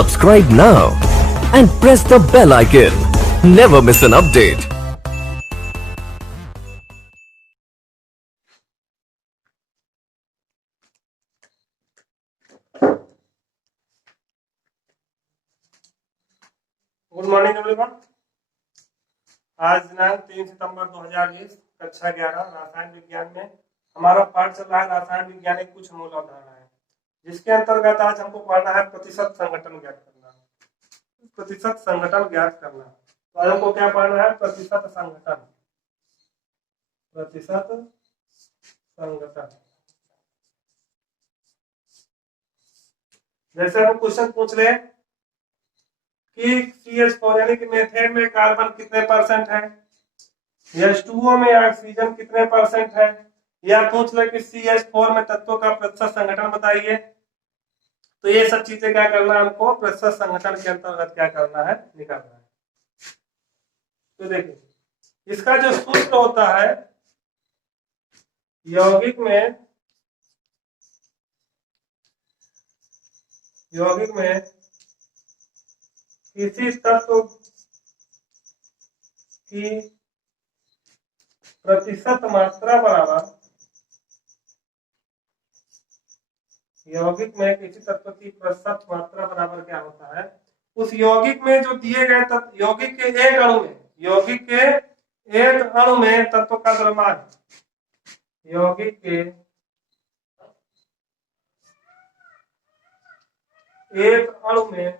Subscribe now and press the bell icon. Never miss an update. Good morning everyone. आज दिनांक 3 सितंबर 2020 कक्षा 11 रसायन विज्ञान में हमारा पाठ चल रहा है रसायन विज्ञान के कुछ मूल अवधारणाएं, जिसके अंतर्गत आज हमको पढ़ना है प्रतिशत संघटन ज्ञात करना। प्रतिशत संघटन ज्ञात करना, तो आज हमको क्या पढ़ना है? प्रतिशत संघटन। प्रतिशत संघटन। जैसे हम क्वेश्चन पूछ रहे हैं कि CH4 यानी कि मेथेन में कार्बन कितने परसेंट है, H2O में ऑक्सीजन कितने परसेंट है, या पूछ ले कि CH4 में तत्वों का प्रतिशत संघटन बताइए। तो ये सब चीजें क्या करना है हमको प्रतिशत संघटन के अंतर्गत क्या करना है, निकालना है। तो देखिए इसका जो सूत्र होता है, यौगिक में किसी तत्व की प्रतिशत मात्रा बराबर, यौगिक में किसी तत्व की प्रतिशत मात्रा बराबर क्या होता है? उस यौगिक में जो दिए गए तत्व, यौगिक के एक अणु में तत्व का द्रव्यमान, यौगिक के एक अणु में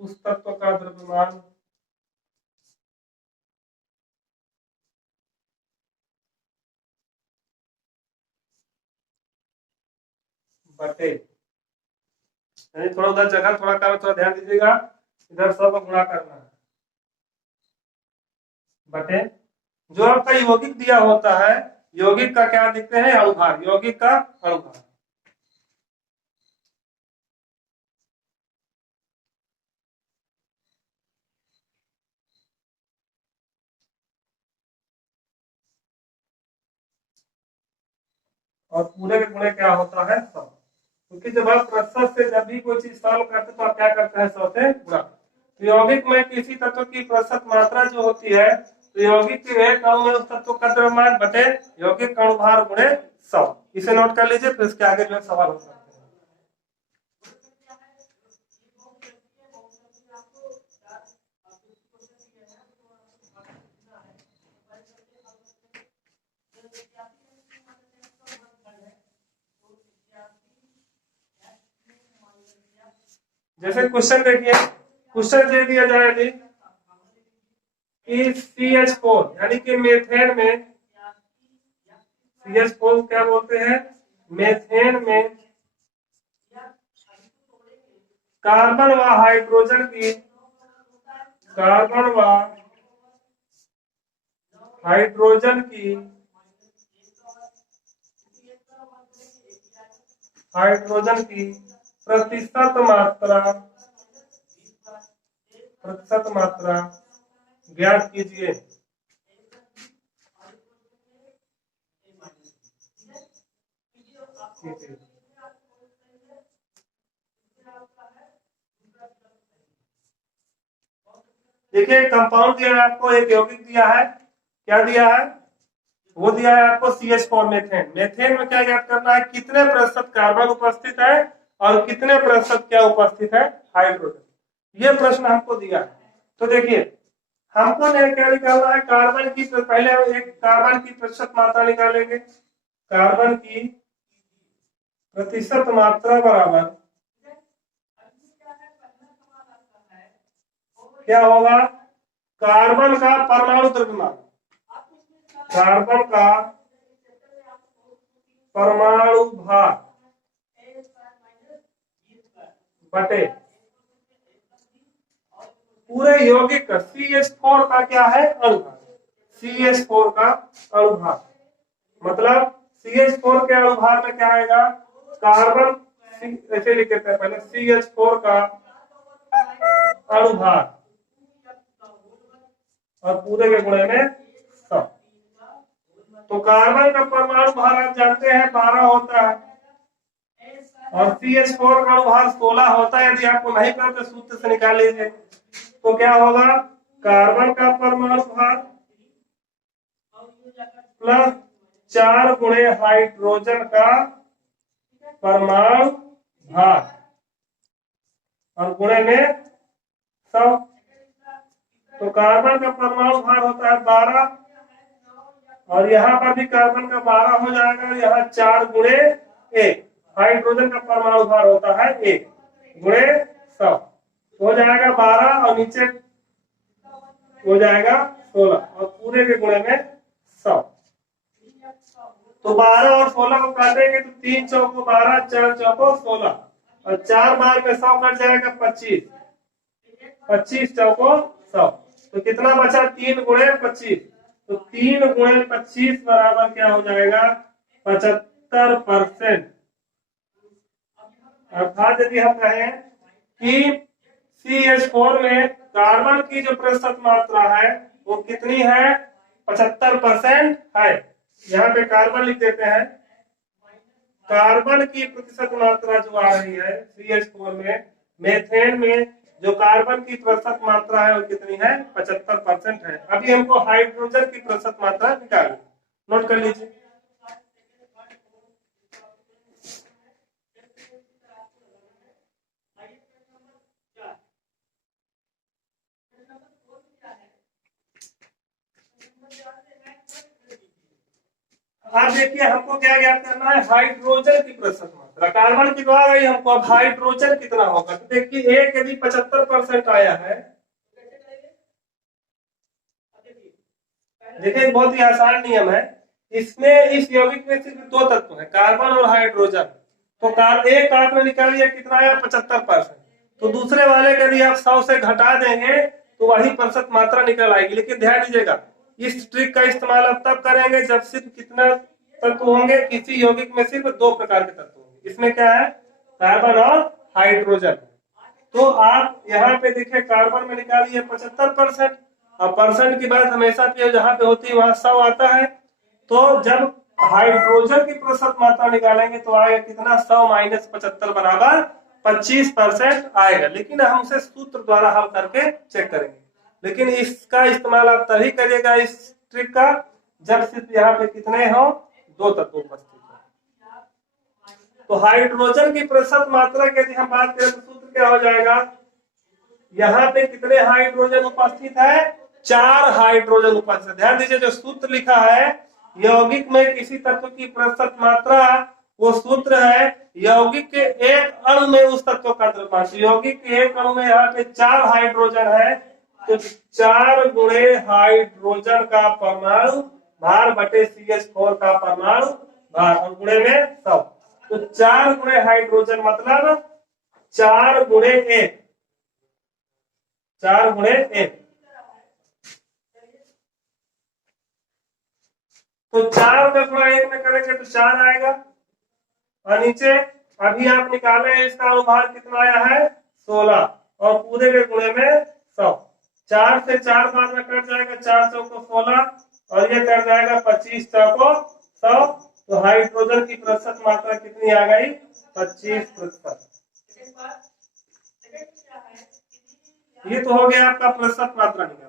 उस तत्व का द्रव्यमान बटे, यानी थोड़ा उधर जगह थोड़ा काम, थोड़ा ध्यान दीजिएगा, इधर सब गुणा करना है, बटे जो आपका यौगिक दिया होता है, यौगिक का क्या लिखते हैं? अणुभार, यौगिक का अणुभार। और पूरे के गुणे क्या होता है? 100। क्योंकि जब आप प्रतिशत से जब भी कोई चीज सॉल्व करते हैं तो आप क्या करते हैं? 100 से गुणा। तो यौगिक में किसी तत्व की प्रतिशत मात्रा जो होती है, तो यौगिक के एक अणु में उस तत्व का द्रव्यमान बटे यौगिक अणुभार गुणे 100। इसे नोट कर लीजिए, फिर इसके आगे जो है सवाल हो सकते हैं। जैसे क्वेश्चन देखिए, क्वेश्चन दे दिया जाए कि CH4 यानी कि मेथेन में, CH4 क्या बोलते हैं? मेथेन में कार्बन व हाइड्रोजन की, कार्बन व हाइड्रोजन की प्रतिशत मात्रा ज्ञात कीजिए। देखिए कंपाउंड दिया है आपको, एक यौगिक दिया है, क्या दिया है? वो दिया है आपको CH4 मेथेन। मेथेन में क्या ज्ञात करना है? कितने प्रतिशत कार्बन उपस्थित है और कितने प्रतिशत क्या उपस्थित है? हाइड्रोजन। ये प्रश्न हमको दिया है। तो देखिए हमको क्या निकालना है? कार्बन की, पहले एक कार्बन की प्रतिशत मात्रा निकालेंगे। कार्बन की प्रतिशत मात्रा बराबर क्या होगा? कार्बन का परमाणु द्रव्यमान, कार्बन का परमाणु भार बटे पूरे यौगिक का CH4 का क्या है? अणुभार। CH4 का अणुभार मतलब CH4 के अणुभार में क्या आएगा? कार्बन, ऐसे लिख देते हैं पहले, CH4 का अणुभार और पूरे के गुणे में 100। तो कार्बन का परमाणु भार आप जानते हैं 12 होता है, और CH4 का अनुभार 16 होता है। यदि आपको नहीं पता तो सूत्र से निकाल लीजिए। तो क्या होगा, कार्बन का परमाणु भार प्लस 4 गुणे हाइड्रोजन का परमाणु भार और गुणे में 100। तो कार्बन का परमाणु भार होता है 12 और यहाँ पर भी कार्बन का 12 हो जाएगा। यहाँ 4 गुणे 1, हाइड्रोजन का परमाणु भार होता है 1 गुणे 100, हो जाएगा 12 और नीचे हो जाएगा 16 और पूरे के गुणे में 100। तो 12 और 16 को काटेंगे तो 3 चौको 12, 4 चौको 16 और 4 बार में 100 कट जाएगा 25, 25 चौको 100। तो कितना बचा, 3 गुणे 25। तो 3 गुणे 25 बराबर क्या हो जाएगा, 75%। अर्थात यदि हम कहें कि CH4 में कार्बन की जो प्रतिशत मात्रा है वो कितनी है, 75% है। यहाँ पे कार्बन लिख देते हैं। कार्बन की प्रतिशत मात्रा जो आ रही है CH4 में, मेथेन में जो कार्बन की प्रतिशत मात्रा है वो कितनी है, 75% है। अभी हमको हाइड्रोजन की प्रतिशत मात्रा निकालनी, नोट कर लीजिए। आप देखिए हमको क्या ज्ञात करना है, हाइड्रोजन की प्रतिशत मात्रा। कार्बन की तो आ गई हमको, अब हाइड्रोजन कितना होगा। तो देखिए एक यदि 75% आया है, देखिए बहुत ही आसान नियम है। इसमें इस यौगिक में सिर्फ 2 तत्व है, कार्बन और हाइड्रोजन। तो एक का आपने निकाल लिया, कितना आया, 75%। तो दूसरे वाले का यदि आप 100 से घटा देंगे तो वही प्रतिशत मात्रा निकल आएगी। लेकिन ध्यान दीजिएगा, इस ट्रिक का इस्तेमाल आप तब करेंगे जब सिर्फ कितना तत्व होंगे, किसी यौगिक में सिर्फ 2 प्रकार के तत्व होंगे। इसमें क्या है, कार्बन और हाइड्रोजन। तो आप यहाँ पे देखिए कार्बन में निकालिए 75%। अब परसेंट की बात हमेशा जहाँ पे होती है वहां 100 आता है। तो जब हाइड्रोजन की प्रतिशत मात्रा निकालेंगे तो आएगा कितना, 100 माइनस 75 बराबर 25% आएगा। लेकिन हम उसे सूत्र द्वारा हल करके चेक करेंगे। लेकिन इसका इस्तेमाल आप तभी करिएगा इस ट्रिक का जब सिर्फ यहाँ पे कितने हो, 2 तत्व उपस्थित हो। तो हाइड्रोजन की प्रतिशत मात्रा की यदि हम बात करें तो सूत्र क्या हो जाएगा, यहाँ पे कितने हाइड्रोजन उपस्थित है, 4 हाइड्रोजन उपस्थित। ध्यान दीजिए जो सूत्र लिखा है, यौगिक में किसी तत्व की प्रतिशत मात्रा, वो सूत्र है यौगिक के एक अणु में उस तत्व का द्रव्यमान। यौगिक के एक अणु में यहाँ पे 4 हाइड्रोजन है, तो 4 गुणे हाइड्रोजन का परमाणु भार बटे CH4 का परमाणु भार और गुणे में 100। तो 4 गुणे हाइड्रोजन मतलब 4 गुणे 1, 4 गुणे 1। तो 4 में थोड़ा 1 में करेंगे तो 4 आएगा। और नीचे अभी आप निकाले हैं, इसका अनुभार कितना आया है, 16 और पूरे के गुणे में 100। 4 से 4 बाद में कट जाएगा, 4 चौको 16 और ये कट जाएगा 25 चौको 100। तो हाइड्रोजन की प्रतिशत मात्रा कितनी आ गई, 25%। ये तो हो गया आपका प्रतिशत मात्रा निकालना।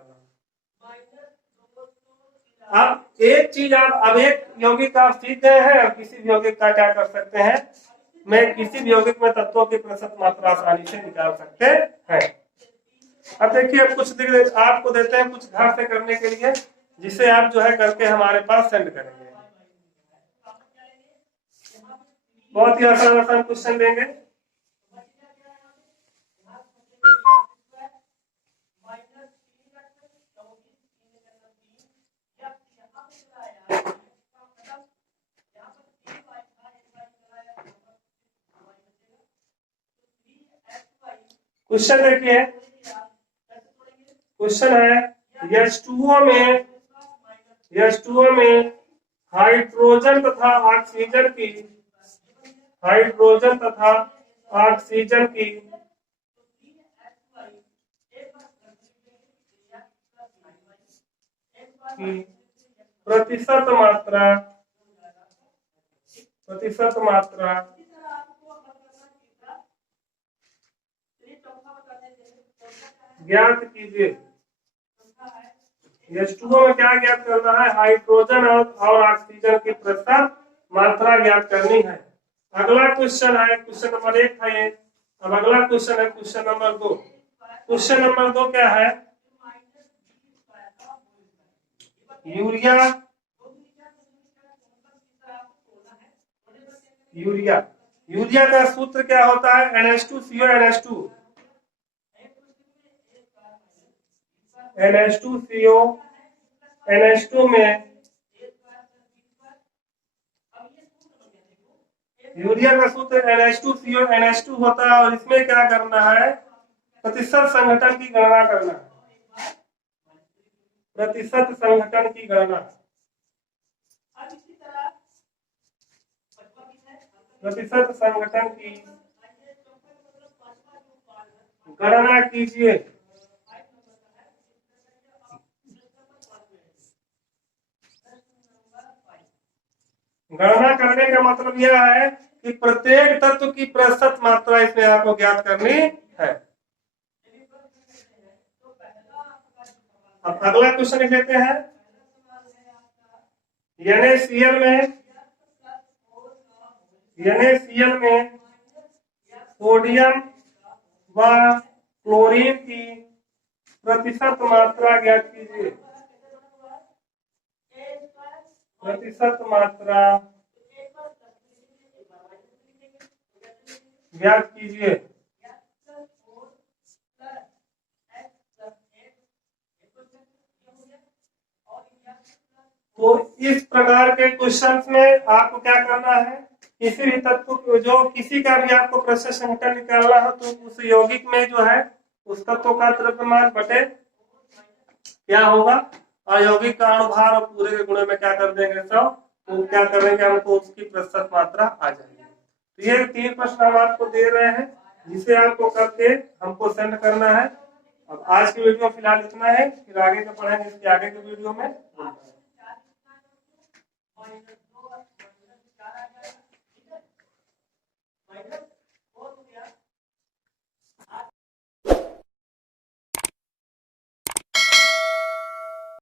अब एक चीज अब एक यौगिक आप सीख गए हैं, और किसी भी यौगिक का क्या कर सकते हैं, मैं किसी भी यौगिक में तत्वों की प्रतिशत मात्रा आसानी से निकाल सकते हैं। अब देखिए कुछ आपको देते हैं कुछ घर से करने के लिए, जिसे आप जो है करके हमारे पास सेंड करेंगे। बहुत ही आसान आसान क्वेश्चन देंगे। क्वेश्चन देखिए, क्वेश्चन है H2O में हाइड्रोजन तथा ऑक्सीजन की प्रतिशत मात्रा ज्ञात कीजिए। H2O में क्या ज्ञात करना है? हाइड्रोजन और ऑक्सीजन की प्रतिशत मात्रा ज्ञात करनी है। अगला क्वेश्चन है, क्वेश्चन नंबर 1 है ये। अब अगला क्वेश्चन है क्वेश्चन नंबर 2। क्वेश्चन नंबर 2 क्या है? यूरिया यूरिया यूरिया का सूत्र क्या होता है? NH2CO NH2 NH2CO NH2 में यूरिया का सूत्र NH2CO NH2 होता है और इसमें क्या करना है? प्रतिशत संघटन की गणना करना है। प्रतिशत संघटन की गणना, प्रतिशत संघटन की गणना कीजिए। गणना करने का मतलब यह है कि प्रत्येक तत्व की प्रतिशत मात्रा इसमें आपको ज्ञात करनी है। अब अगला क्वेश्चन लेते हैं। NaCl में सोडियम व क्लोरीन की प्रतिशत मात्रा ज्ञात कीजिए। प्रतिशत मात्रा ज्ञात कीजिए। तो इस प्रकार के क्वेश्चंस में आपको क्या करना है? किसी भी तत्व को, जो किसी का भी आपको प्रतिशत संघटन निकालना हो, तो उस यौगिक में जो है उस तत्व का द्रव्यमान बटे क्या होगा? अयौगिक का अणुभार और पूरे के गुणे में क्या कर देंगे सब, तो क्या करेंगे? हमको उसकी प्रतिशत मात्रा आ जाएगी। तो ये 3 प्रश्न हम आपको दे रहे हैं, जिसे आपको करके हमको सेंड करना है। अब आज की वीडियो फिलहाल इतना है, फिर आगे का पढ़ेंगे इसके आगे के वीडियो में।